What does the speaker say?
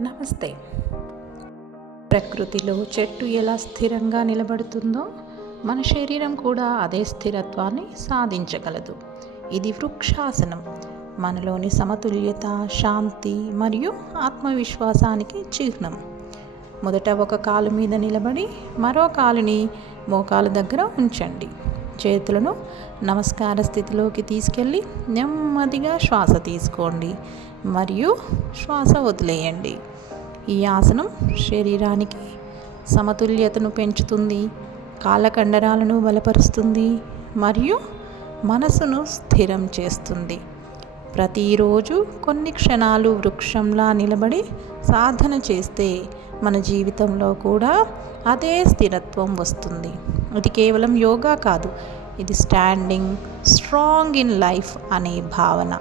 నమస్తే. ప్రకృతిలో చెట్టు ఎలా స్థిరంగా నిలబడుతుందో మన శరీరం కూడా అదే స్థిరత్వాన్ని సాధించగలదు. ఇది వృక్షాసనం. మనలోని సమతుల్యత శాంతి మరియు ఆత్మవిశ్వాసానికి చిహ్నం. మొదట ఒక కాలు మీద నిలబడి మరో కాలుని మోకాలు దగ్గర ఉంచండి. చేతులను నమస్కార స్థితిలోకి తీసుకెళ్ళి నెమ్మదిగా శ్వాస తీసుకోండి మరియు శ్వాస వదిలేయండి. ఈ ఆసనం శరీరానికి సమతుల్యతను పెంచుతుంది కాలకండరాలను బలపరుస్తుంది మరియు మనసును స్థిరం చేస్తుంది. ప్రతిరోజు కొన్ని క్షణాలు వృక్షంలా నిలబడి సాధన చేస్తే మన జీవితంలో కూడా అదే స్థిరత్వం వస్తుంది. ఇది కేవలం యోగా కాదు ఇది స్టాండింగ్ స్ట్రాంగ్ ఇన్ లైఫ్ అనే భావన.